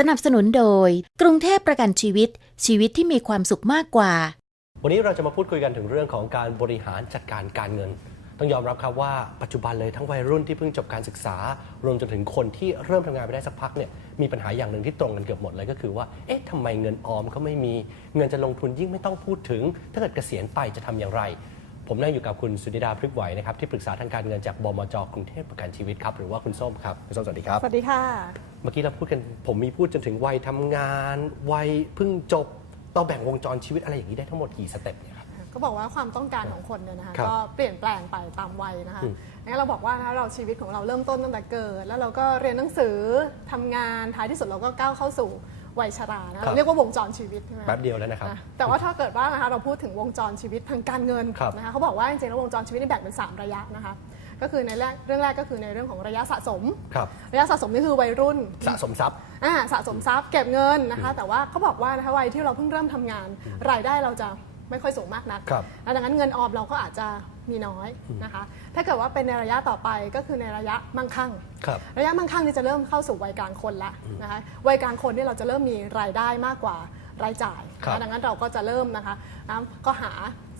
สนับสนุนโดย กรุงเทพประกันชีวิต ชีวิตที่มีความสุขมากกว่า วันนี้เราจะมาพูดคุยกันถึงเรื่องของการบริหารจัดการการเงิน ต้องยอมรับครับว่าปัจจุบันเลยทั้งวัยรุ่นที่เพิ่งจบการศึกษา รวมจนถึงคนที่เริ่มทำงานไปได้สักพักเนี่ยมีปัญหาอย่างหนึ่งที่ตรงกันเกือบหมดเลยก็คือว่าเอ๊ะทำไมเงินออมก็ไม่มีเงินจะลงทุนยิ่งไม่ต้องพูดถึง ถ้าเกิดเกษียณไปจะทำอย่างไร ผมนั่งอยู่กับคุณสุนิดาพฤกษ์ไหวนะครับที่ปรึกษาทางการเงินจากบมจกรุงเทพประกันชีวิตครับหรือว่าคุณส้มครับคุณส้มสวัสดีครับ สวัสดีค่ะ เมื่อกี้เราพูดกันผมมีพูดจนถึงวัยทำงานวัยเพิ่งจบต้องแบ่งวงจรชีวิตอะไรอย่างนี้ได้ทั้งหมดกี่สเต็ปเนี่ยครับ ก็บอกว่าความต้องการของคนเนี่ยนะคะครับก็เปลี่ยนแปลงไปตามวัยนะคะอืมงั้นเราบอกว่านะเราชีวิตของเราเริ่มต้นตั้งแต่เกิด แล้วเราก็เรียนหนังสือทำงานท้ายที่สุดเราก็ก้าวเข้าสู่ วัยชรานะเราเรียกว่าวงจรชีวิตใช่ไหมแป๊บเดียวแล้วนะครับนะแต่ว่าถ้าเกิดว่านะคะเราพูดถึงวงจรชีวิตทางการเงินครับนะคะเขาบอกว่าจริงๆแล้ววงจรชีวิตนี่แบ่งเป็น 3 ระยะนะคะก็คือในแรกเรื่องแรกก็คือในเรื่องของระยะสะสมครับระยะสะสมนี่คือวัยรุ่นสะสมทรัพย์อ่าสะสมทรัพย์เก็บเงินนะคะ แต่ว่าเขาบอกว่านะคะวัยที่เราเพิ่งเริ่มทำงาน รายได้เราจะ ไม่ค่อยสูงมากนักครับแล้วดังนั้นเงินออมเราก็อาจจะมีน้อยนะคะ ถ้าเกิดว่าเป็นในระยะต่อไปก็คือในระยะมั่งคั่งครับระยะมั่งคั่งนี่จะเริ่มเข้าสู่วัยกลางคนละนะคะ วัยกลางคนนี่เราจะเริ่มมีรายได้มากกว่ารายจ่ายครับนะดังนั้นเราก็จะเริ่มนะคะนะก็หา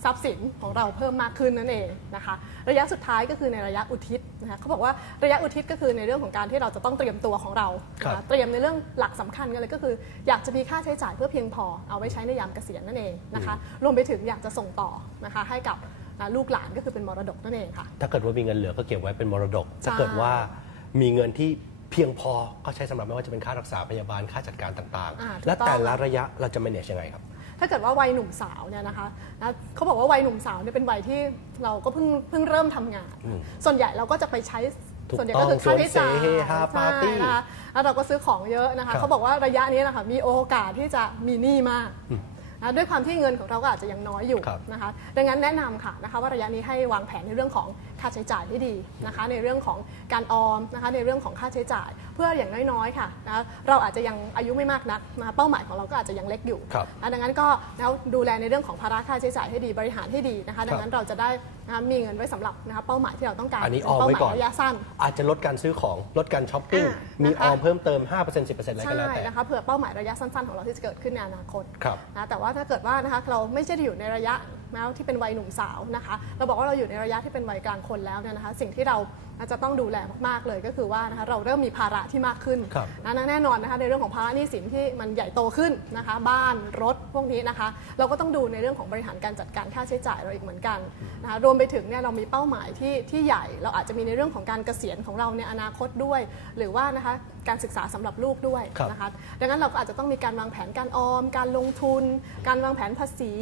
ทรัพย์สินของเราเพิ่มมากขึ้นนั่นเองนะคะ ระยะสุดท้ายก็คือในระยะอุทิศนะคะเขาบอกว่าระยะอุทิศก็คือในเรื่องของการที่เราจะต้องเตรียมตัวของเราครับนะคะเตรียมในเรื่องหลักสำคัญกันเลยก็คือ อยากจะมีค่าใช้จ่ายเพื่อเพียงพอเอาไว้ใช้ในยามเกษียณนั่นเองนะคะรวมไปถึงอยากจะส่งต่อนะคะให้กับนะลูกหลานก็คือเป็นมรดกนั่นเองค่ะ ถ้าเกิดว่ามีเงินเหลือก็เก็บไว้เป็นมรดกใช่ถ้าเกิดว่ามีเงินที่เพียงพอก็ใช้สำหรับไม่ว่าจะเป็นค่ารักษาพยาบาลค่าจัดการต่างอ่าถูกๆและต้องแต่ละระยะเราจะ manage ยังไงครับ ถ้าเกิดว่าวัยหนุ่มสาวเนี่ยนะคะนะเขาบอกว่าวัยหนุ่มสาวเนี่ยเป็นวัยที่เราก็เพิ่งเพิ่งเริ่มทำงาน อืมส่วนใหญ่เราก็จะไปใช้ ถูกส่วนใหญ่ก็คือค่าใช้จ่ายต้องสวนเสเฮฮาปาร์ตี้ใช่นะคะแล้วเราก็ซื้อของเยอะนะครัคะบ เขาบอกว่าระยะนี้นะคะมีโอกาสที่จะมีหนี้มากนะด้วยความที่เงินของเราก็อาจจะยังน้อยอยู่ ครับ นะคะดังนั้นแนะนำค่ะนะคะว่าระยะนี้ให้วางแผนในเรื่องของค่าใช้จ่ายที่ดีนะคะ ในเรื่องของการออมนะคะในเรื่องของค่าใช้จ่าย เพื่ออย่างน้อยๆค่ะนะเราอาจจะยังอายุไม่มากนักนะคะเป้าหมายของเราก็อาจจะยังเล็กอยู่ครับอะดังนั้นก็แล้วดูแลในเรื่องของภาระค่าใช้จ่ายให้ดีบริหารให้ดีนะคะ ดังนั้นเราจะได้นะคะมีเงินไว้สำหรับนะคะเป้าหมายที่เราต้องการอันนี้ออมเป้าไว้หมาก่อน ยระยะสั้น อาจจะลดการซื้อของลดการช้อปปิ้งอ่ามีมีนะคะ ออมเพิ่มเติม 5% 10%อะไรใช่ก็แล้วแต่ นะคะเผื่อเป้าหมายระยะสั้นๆของเราที่จะเกิดขึ้นในอนาคตครับ นะแต่ว่าถ้าเกิดว่านะคะเราไม่ใช่อยู่ในระยะนะที่เป็นวัยหนุ่มสาวนะคะ เราบอกว่าเราอยู่ในระยะที่เป็นวัยกลางคนแล้วเนี่ยนะคะสิ่งที่เราจะต้องดูแลมากๆเลยก็คือว่านะคะเราเริ่มมีภาระที่มากขึ้นครับ นะแน่นอนนะคะในเรื่องของภาระหนี้สินที่มันใหญ่โตขึ้นนะคะ บ้านรถพวกนี้นะคะ เราก็ต้องดูในเรื่องของบริหารการจัดการค่าใช้จ่ายเราอีกเหมือนกันนะคะรวมไปถึงเนี่ยเรามีเป้าหมายที่ที่ใหญ่ เราอาจจะมีในเรื่องของการเกษียณของเราในอนาคตด้วย หรือว่านะคะการศึกษาสำหรับลูกด้วยครับ นะคะดังนั้นเราก็อาจจะต้องมีการวางแผนการออม การลงทุน การวางแผนภาษี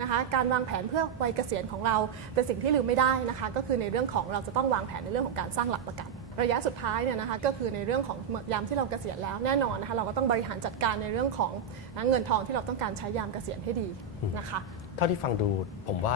นะคะการวางแผนเพื่อวัยเกษียณของเราแต่สิ่งที่ลืมไม่ได้นะคะก็คือในเรื่องของเราจะต้องวางแผนในเรื่องของการสร้างหลักประกัน ระยะสุดท้ายเนี่ยนะคะก็คือในเรื่องของเมื่อยามที่เราเกษียณแล้วแน่นอนนะคะเราก็ต้องบริหารจัดการในเรื่องของนะเงินทองที่เราต้องการใช้ยามเกษียณให้ดีนะคะเท่าที่ฟังดูผมว่า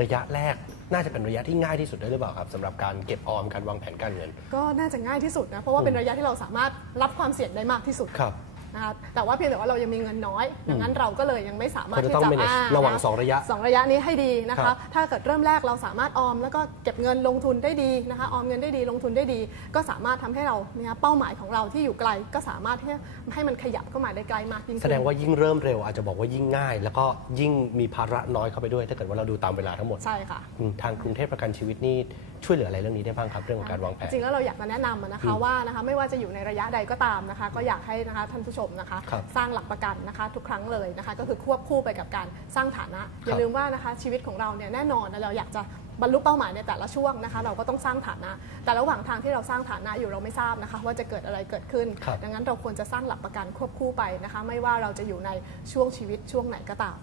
ระยะแรกน่าจะเป็นระยะที่ง่ายที่สุดได้หรือเปล่าครับสำหรับการเก็บออมการวางแผนการเงิน ก็น่าจะง่ายที่สุดนะเพราะว่าเป็นระยะที่เราสามารถรับความเสี่ยงได้มากที่สุดครับ นะคะแต่ว่าเพียงแต่ว่าเรายังมีเงินน้อย ดังนั้นเราก็เลยยังไม่สามารถก็จะที่ต้องจะ manage อ่าระหว่างนสองระยะสองระยะนี้ให้ดีนะครัคะ บ ถ้าเกิดเริ่มแรกเราสามารถออมแล้วก็เก็บเงินลงทุนได้ดีนะคะออมเงินได้ดีลงทุนได้ดี ก็สามารถทำให้เราเนี่ยเป้าหมายของเราที่อยู่ไกลก็สามารถที่จะให้มันขยับเข้ามาได้ไกลมากยิ่งแสขึ้น ดงว่ายิ่งเริ่มเร็วอาจจะบอกว่ายิ่งง่าย แล้วก็ยิ่งมีภาระน้อยเข้าไปด้วย ถ้าเกิดว่าเราดูตามเวลาทั้งหมดใช่ค่ะ อืมทางกรุงเทพประกันชีวิตนี่ช่วยเหลืออะไรเรื่องนี้ได้บ้างครับเรื่องของการวางแผน จริงๆแล้วเราอยากจะแนะนำอะนะคะว่านะคะไม่ว่าจะอยู่ในระยะใดก็ตามนะคะ ก็อยากให้นะคะท่านผู้ชมนะคะ ครับสร้างหลักประกันนะคะ ทุกครั้งเลยนะคะ ก็คือควบคู่ไปกับการสร้างฐานะ อย่าลืมว่านะคะชีวิตของเราเนี่ยแน่นอนนะเราอยากจะบรรลุเป้าหมายในแต่ละช่วงนะคะ เราก็ต้องสร้างฐานะ แต่ระหว่างทางที่เราสร้างฐานะอยู่เราไม่ทราบนะคะ ว่าจะเกิดอะไรเกิดขึ้น ครับ ดังนั้นเราควรจะสร้างหลักประกันควบคู่ไปนะคะ ไม่ว่าเราจะอยู่ในช่วงชีวิตช่วงไหนก็ตาม